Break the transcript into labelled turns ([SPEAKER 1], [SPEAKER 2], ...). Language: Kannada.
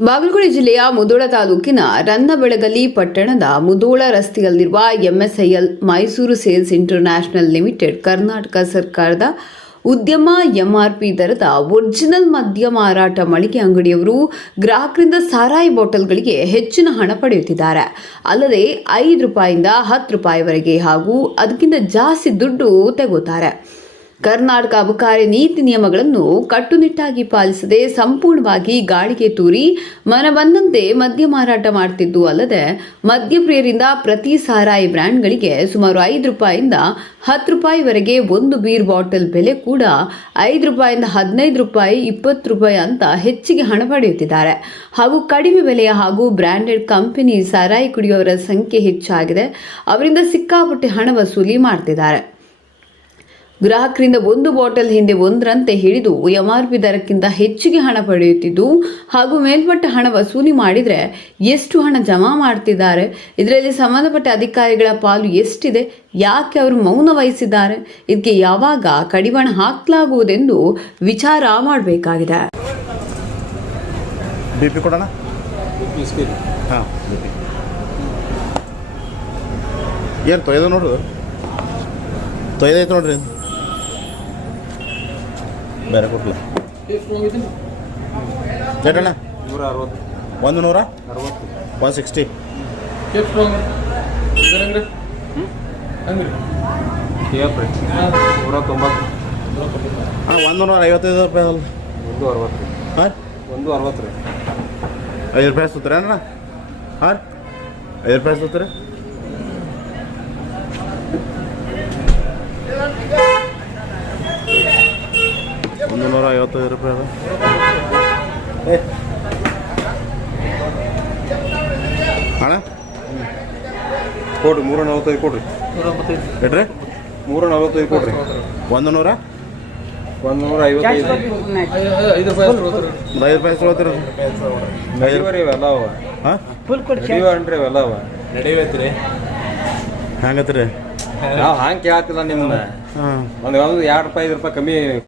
[SPEAKER 1] ಬಾಗಲಕೋಟೆ ಜಿಲ್ಲೆಯ ಮುದೋಳ ತಾಲೂಕಿನ ರನ್ನಬೆಳಗಲಿ ಪಟ್ಟಣದ ಮುದೋಳ ರಸ್ತೆಯಲ್ಲಿರುವ MSIL Mysore sales international limited Karnataka ಸರ್ಕಾರದ ಉದ್ಯಮ ಎಂಆರ್ಪಿ ದರದ ಒರಿಜಿನಲ್ ಮದ್ಯ ಮಾರಾಟ ಮಳಿಗೆ ಅಂಗಡಿಯವರು ಗ್ರಾಹಕರಿಂದ ಸಾರಾಯಿ ಬಾಟಲ್ಗಳಿಗೆ ಹೆಚ್ಚಿನ ಹಣ ಪಡೆಯುತ್ತಿದ್ದಾರೆ. ಅಲ್ಲದೆ ಐದು ರೂಪಾಯಿಂದ ಹತ್ತು ರೂಪಾಯಿವರೆಗೆ ಹಾಗೂ ಅದಕ್ಕಿಂತ ಜಾಸ್ತಿ ದುಡ್ಡು ತೆಗೋತಾರೆ. ಕರ್ನಾಟಕ ಅಬಕಾರಿ ನೀತಿ ನಿಯಮಗಳನ್ನು ಕಟ್ಟುನಿಟ್ಟಾಗಿ ಪಾಲಿಸದೆ ಸಂಪೂರ್ಣವಾಗಿ ಗಾಳಿಗೆ ತೂರಿ ಮನಬಂದಂತೆ ಮದ್ಯ ಮಾರಾಟ ಮಾಡ್ತಿದ್ದು ಅಲ್ಲದೆ ಮದ್ಯಪ್ರಿಯರಿಂದ ಪ್ರತಿ ಸಾರಾಯಿ ಬ್ರ್ಯಾಂಡ್ಗಳಿಗೆ ಸುಮಾರು ಐದು ರೂಪಾಯಿಂದ ಹತ್ತು ರೂಪಾಯಿವರೆಗೆ ಒಂದು ಬೀರ್ ಬಾಟಲ್ ಬೆಲೆ ಕೂಡ ಐದು ರೂಪಾಯಿಂದ ಹದಿನೈದು ರೂಪಾಯಿ, ಇಪ್ಪತ್ತು ರೂಪಾಯಿ ಅಂತ ಹೆಚ್ಚಿಗೆ ಹಣ ಪಡೆಯುತ್ತಿದ್ದಾರೆ. ಹಾಗೂ ಕಡಿಮೆ ಬೆಲೆಯ ಹಾಗೂ ಬ್ರ್ಯಾಂಡೆಡ್ ಕಂಪನಿ ಸಾರಾಯಿ ಕುಡಿಯುವವರ ಸಂಖ್ಯೆ ಹೆಚ್ಚಾಗಿದೆ. ಅವರಿಂದ ಸಿಕ್ಕಾಪಟ್ಟೆ ಹಣ ವಸೂಲಿ ಮಾಡ್ತಿದ್ದಾರೆ. ಗ್ರಾಹಕರಿಂದ ಒಂದು ಬಾಟಲ್ ಹಿಂದೆ ಒಂದರಂತೆ ಹಿಡಿದು ಎಂಆರ್ಪಿ ದರಕ್ಕಿಂತ ಹೆಚ್ಚಿಗೆ ಹಣ ಪಡೆಯುತ್ತಿದ್ದು, ಹಾಗೂ ಮೇಲ್ಮಟ್ಟ ಹಣ ವಸೂಲಿ ಮಾಡಿದರೆ ಎಷ್ಟು ಹಣ ಜಮಾ ಮಾಡ್ತಿದ್ದಾರೆ? ಇದರಲ್ಲಿ ಸಂಬಂಧಪಟ್ಟ ಅಧಿಕಾರಿಗಳ ಪಾಲು ಎಷ್ಟಿದೆ? ಯಾಕೆ ಅವರು ಮೌನ ವಹಿಸಿದ್ದಾರೆ? ಇದಕ್ಕೆ ಯಾವಾಗ ಕಡಿವಾಣ ಹಾಕಲಾಗುವುದೆಂದು ವಿಚಾರ ಮಾಡಬೇಕಾಗಿದೆ.
[SPEAKER 2] ಏನು ತೊಯ್ದ ನೋಡ್ರಿ ತೊಯ್ದೈತೆ ನೋಡ್ರಿ. ಬೇರೆ ಕೊಟ್ಲ
[SPEAKER 3] ಎಷ್ಟು ಅರವತ್ತು
[SPEAKER 2] ಒಂದು ನೂರ?
[SPEAKER 3] ಅರವತ್ತು
[SPEAKER 2] ಒನ್ ಸಿಕ್ಸ್ಟಿ
[SPEAKER 3] ನೂರ ತೊಂಬತ್ತು
[SPEAKER 2] ಹಾಂ, ಒಂದು ನೂರ ಐವತ್ತೈದು ರೂಪಾಯಿ ಅಲ್ಲ
[SPEAKER 3] ಒಂದು ಅರವತ್ತು
[SPEAKER 2] ಹಾಂ?
[SPEAKER 3] ಒಂದು ಅರವತ್ತು ರೀ
[SPEAKER 2] ಐದು ರೂಪಾಯಿ ಸುತ್ತೀರ ಹಾಂ? ಐದು ರೂಪಾಯಿ ಸುತ್ತೀರಿ ಒಂದು ನೂರ ಐವತ್ತೈದು ರೂಪಾಯಿ ಅದ. ಏ. ಅಣ್ಣ?
[SPEAKER 3] ಕೊಡ್ರಿ ಮೂರ ನಲ್ವತ್ತೈದು ಕೊಡ್ರಿ.
[SPEAKER 2] ಎಟ್ರಿ
[SPEAKER 3] ಮೂರ ನಲ್ವತ್ತೈದು ಕೊಡ್ರಿ
[SPEAKER 2] ಒಂದು ನೂರ
[SPEAKER 3] ಒಂದು ನೂರ ಐವತ್ತೈದು
[SPEAKER 4] ಐದು ರೂಪಾಯಿ
[SPEAKER 3] ನಡಿವರಿ ಇವೆಲ್ಲ ಅವ.
[SPEAKER 2] ಹಾಂ?
[SPEAKER 3] ಇವೆಲ್ಲ ಅವ.
[SPEAKER 2] ಹ್ಯಾಂಗತ್ರಿ
[SPEAKER 3] ನಾವು ಹ್ಯಾಂಗೆ ಕೇಳತ್ತಿಲ್ಲ ನಿಮ್ಮನ್ನ ಒಂದು ಎರಡು ರೂಪಾಯಿ ಐದು ರೂಪಾಯಿ ಕಮ್ಮಿ